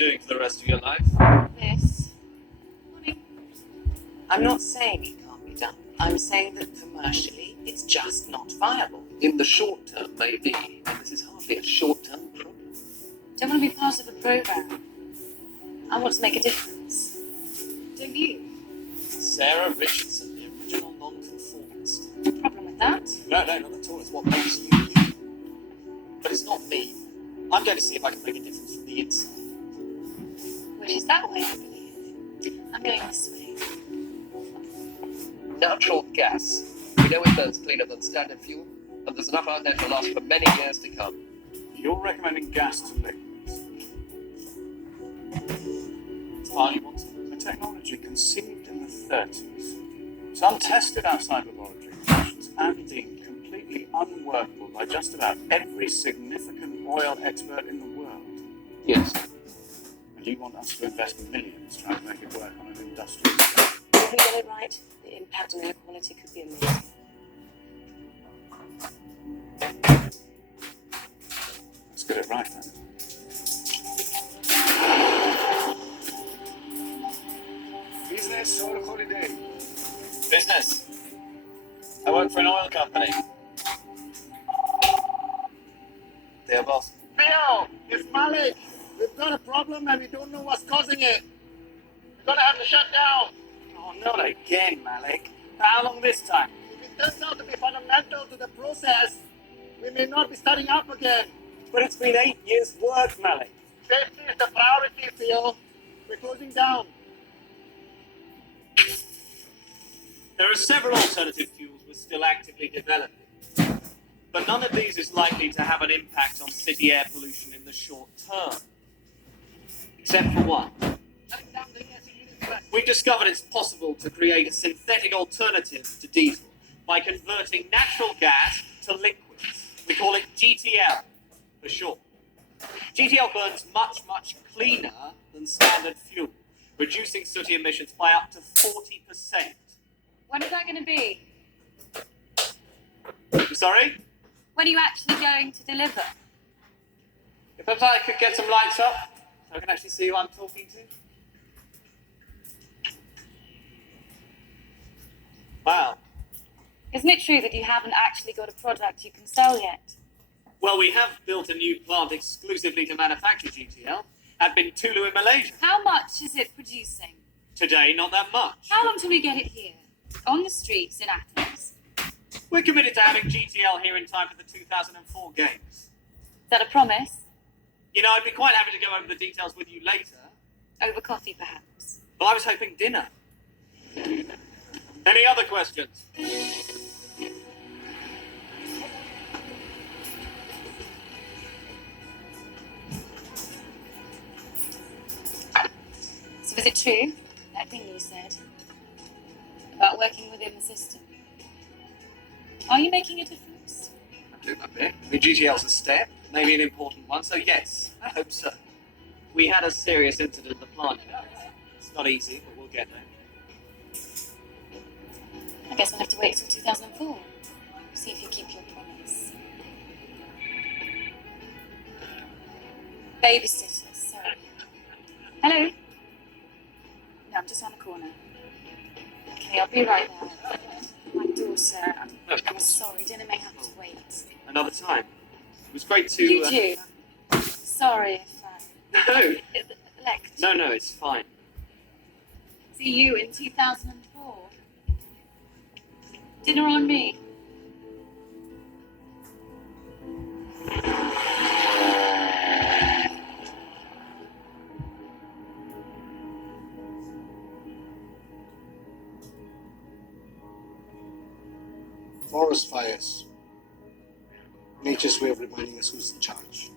doing for the rest of your life? This. Morning. I'm not saying it can't be done. I'm saying that commercially, it's just not viable. In the short term, maybe. And this is hardly a short-term problem. Don't want to be part of a program. I want to make a difference. Don't you? Sarah Richardson, the original non-conformist. Problem with that? No, not at all. It's what makes you you. But it's not me. I'm going to see if I can make a difference from the inside. Which is that way, I believe. I'm going this way. Natural gas. We know it burns cleaner than standard fuel, and there's enough out there to last for many years to come. You're recommending gas to liquids. Are you want to? A technology conceived in the 30s. It's untested outside laboratory conditions and deemed completely unworkable by just about every significant oil expert in the world. Yes. And you want us to invest millions trying to make it work on an industrial scale. If we get it right, the impact on air quality could be amazing. Let's get it right then. Business or holiday? Business. I work for an oil company. There, boss. Theo, it's Malik. We've got a problem and we don't know what's causing it. We're gonna have to shut down. Oh, not again, Malik. How long this time? If it turns out to be fundamental to the process, we may not be starting up again. But it's been 8 years' work, Malik. Safety is the priority, Theo. We're closing down. There are several alternative fuels we're still actively developing. But none of these is likely to have an impact on city air pollution in the short term. Except for one. We've discovered it's possible to create a synthetic alternative to diesel by converting natural gas to liquids. We call it GTL for short. GTL burns much cleaner than standard fuel, reducing sooty emissions by up to 40%. When is that going to be? Sorry? When are you actually going to deliver? If I could get some lights up, so I can actually see who I'm talking to. Wow. Isn't it true that you haven't actually got a product you can sell yet? Well, we have built a new plant exclusively to manufacture GTL at Bintulu in Malaysia. How much is it producing? Today, not that much. How long till we get it here? On the streets in Athens? We're committed to having GTL here in time for the 2004 games. Is that a promise? You know, I'd be quite happy to go over the details with you later, Over coffee, perhaps? but I was hoping dinner. Any other questions? So is it true, that thing you said, about working within the system? Are you making a difference? I'm doing my bit. I mean, GTL's a step, maybe an important one, so yes, I hope so. We had a serious incident at the plant. It's not easy, but we'll get there. I guess we'll have to wait till 2004. See if you keep your promise. Babysitters, sorry. Hello? No, I'm just around the corner. Okay, I'll be right there. My daughter, I'm sorry, dinner may have to wait. Another time. It was great to... You too. Sorry if No, elect. no, it's fine. See you in 2004. Dinner on me. Forest fires. Nature's way of reminding us who's in charge.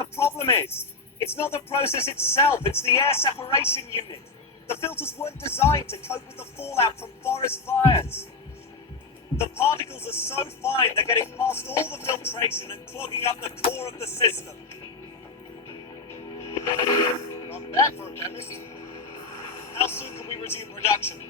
the problem is. It's not the process itself, it's the air separation unit. The filters weren't designed to cope with the fallout from forest fires. The particles are so fine they're getting past all the filtration and clogging up the core of the system. Not bad for a chemist. How soon can we resume production?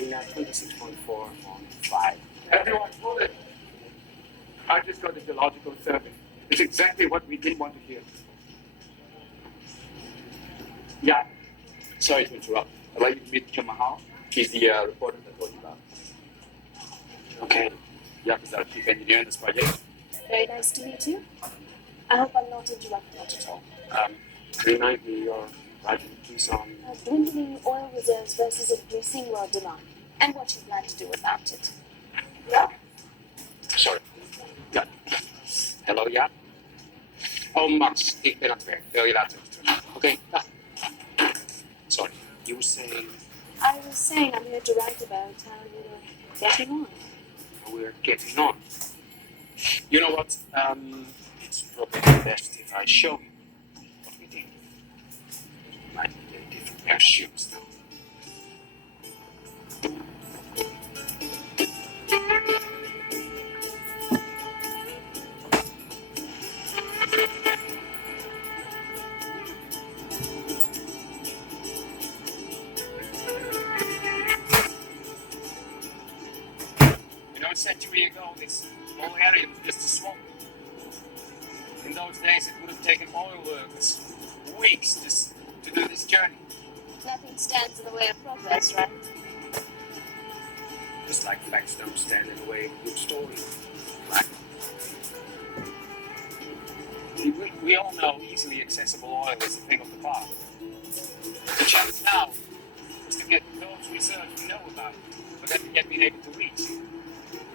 We are 26.4 on 5. Everyone, hold it. I just got a geological survey. It's exactly what we didn't want to hear. Yeah. Sorry to interrupt. I'd like you to meet Kim Mahal. He's the reporter that told you about. Okay. Yeah, he's our chief engineer in this project. Very nice to meet you. I hope I'm not interrupting at all. Remind me your writing piece on. Dwindling oil reserves versus increasing world demand, and what you plan to do about it. Sorry. Ja. Hello, ja? Oh, Max, ik ben aan het werk. Wil je later terug? Oké, ja. Sorry, you were saying I was saying I'm here to write about how you're getting on. we're getting on. You know what? It's probably best if I show you what we did. Might get a different pair of shoes now. You know, a century ago, this whole area was just a swamp. In those days, it would have taken oil workers weeks just to do this journey. Nothing stands in the way of progress, right? Just like facts don't stand in the way of a good story. Right? We all know easily accessible oil is a thing of the past. The challenge now is to get those reserves we know about, but haven't yet been able to reach.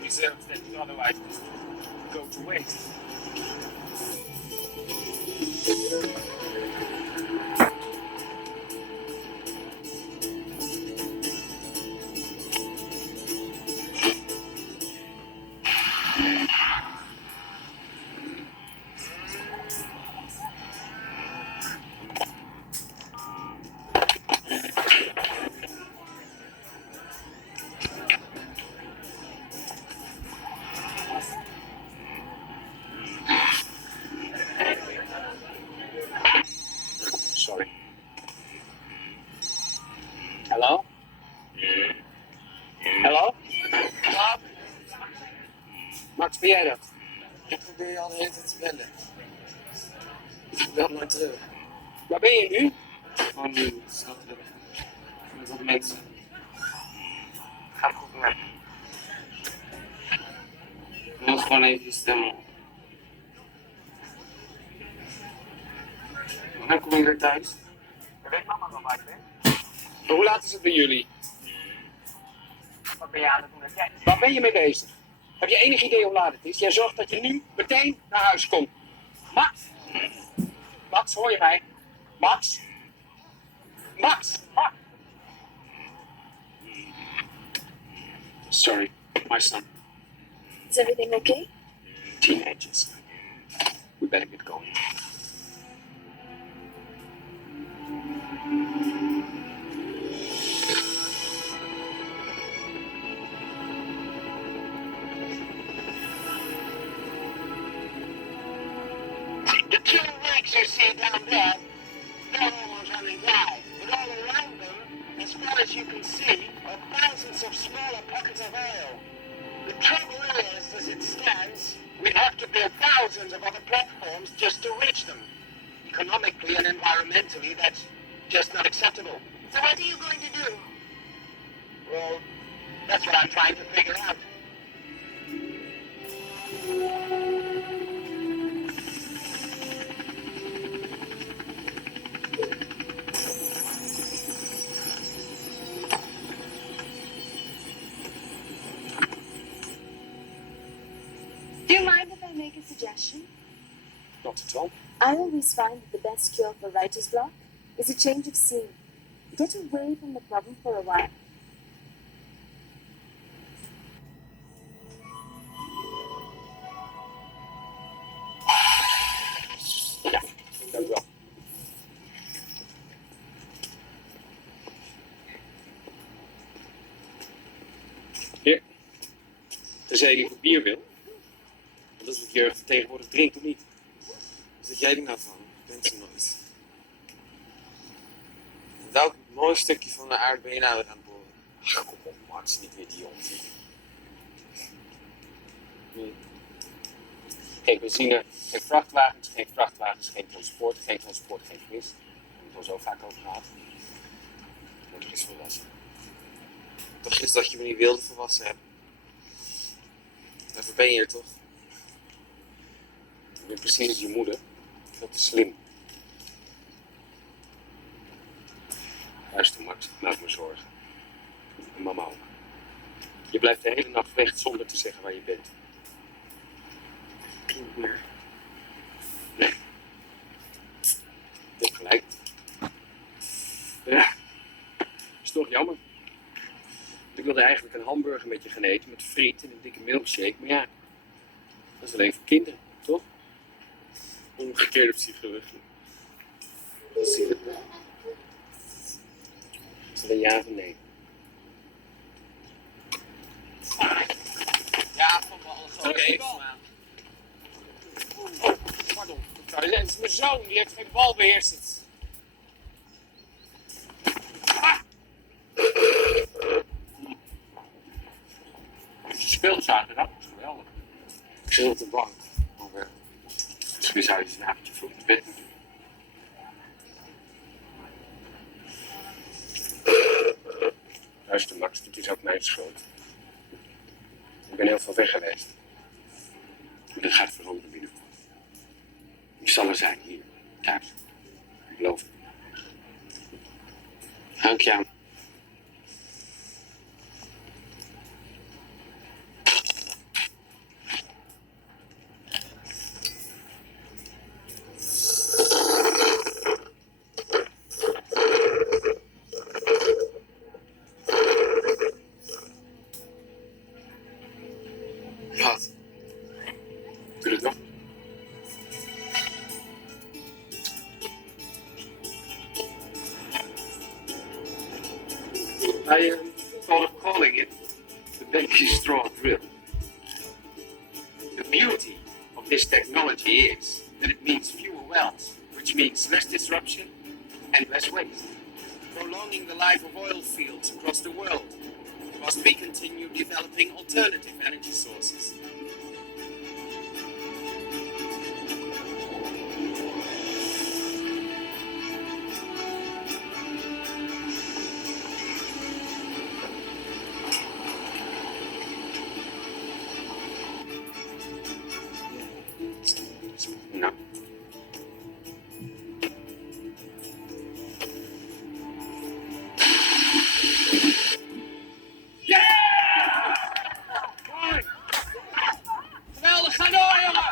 Reserves that would otherwise just go to waste. Hallo? Hallo? Max, ben jij dat? Ik probeer je al de hele tijd te bellen. Ik bel nooit terug. Waar ben je nu? Gewoon nu, snap je? Met wat mensen. Gaat goed met. Ik wil gewoon even je stem op. Wanneer kom je weer thuis? Je weet mama wel waar ik ben. Hoe laat is het bij jullie? Wat ben je aan het doen? Waar ben je mee bezig? Heb je enig idee hoe laat het is? Jij zorgt dat je nu meteen naar huis komt. Max! Max, hoor je mij? Max! Max! Max! Sorry, my son. Is everything okay? Teenagers. We better get going. The two rigs you see down there, they're almost running dry. But all around them, as far as you can see, are thousands of smaller pockets of oil. The trouble is, as it stands, we'd have to build thousands of other platforms just to reach them. Economically and environmentally, that's just not acceptable. So what are you going to do? Well, that's what I'm trying to figure out. Do you mind if I make a suggestion? Not at all. I always find that the best cure for writer's block is a change of scene. Get away from the problem for a while. Ja, dank u wel. Hier. Tenzij je voor bier wil. Want dat is wat jeugd tegenwoordig drinkt, of niet? Wat zeg jij er nou van? Ik ben ze nooit. Welk mooi stukje van de aarde ben je nou weer aan het boren? Ach, kom op, Max, niet weer die onzin. Geen benzine, geen vrachtwagens, geen transport, geen vis. We hebben het al zo vaak over gehad. Word er eens volwassen. Ik dacht gisteren dat je me niet wilde volwassen hebben. Daarvoor ben je hier toch? Ik ben precies als je moeder. Veel te slim. Luister, Max, ik maak me zorgen. En mama ook. Je blijft de hele nacht weg zonder te zeggen waar je bent. Niet meer. Nee. Je hebt gelijk. Ja. Is toch jammer. Ik wilde eigenlijk een hamburger met je gaan eten met friet en een dikke milkshake, maar ja. Dat is alleen voor kinderen, toch? Omgekeerde psychologie. Dat zie je. Is dat een ja of een nee? Ja, van me alles Oké. Pardon. Het is mijn zoon, die heeft geen balbeheersers. Ze speelt zaterdag, dat is geweldig. Ik zit op de bank. Alweer. Misschien zou je eens een avondje vroeg in bed moeten. Luister Max, dit is ook mijn schuld. Ik ben heel veel weg geweest. Maar dat gaat veranderen binnenkort. Ik zal er zijn hier, thuis. Ik beloof het. Dank je aan. Wat? Doe het nog. I thought of calling it the baby straw drill. The beauty of this technology is that it means fewer wells, which means less disruption and less waste. prolonging the life of oil fields across the world, whilst we continue developing alternative energy sources. No. Geweldig, ga door jongen!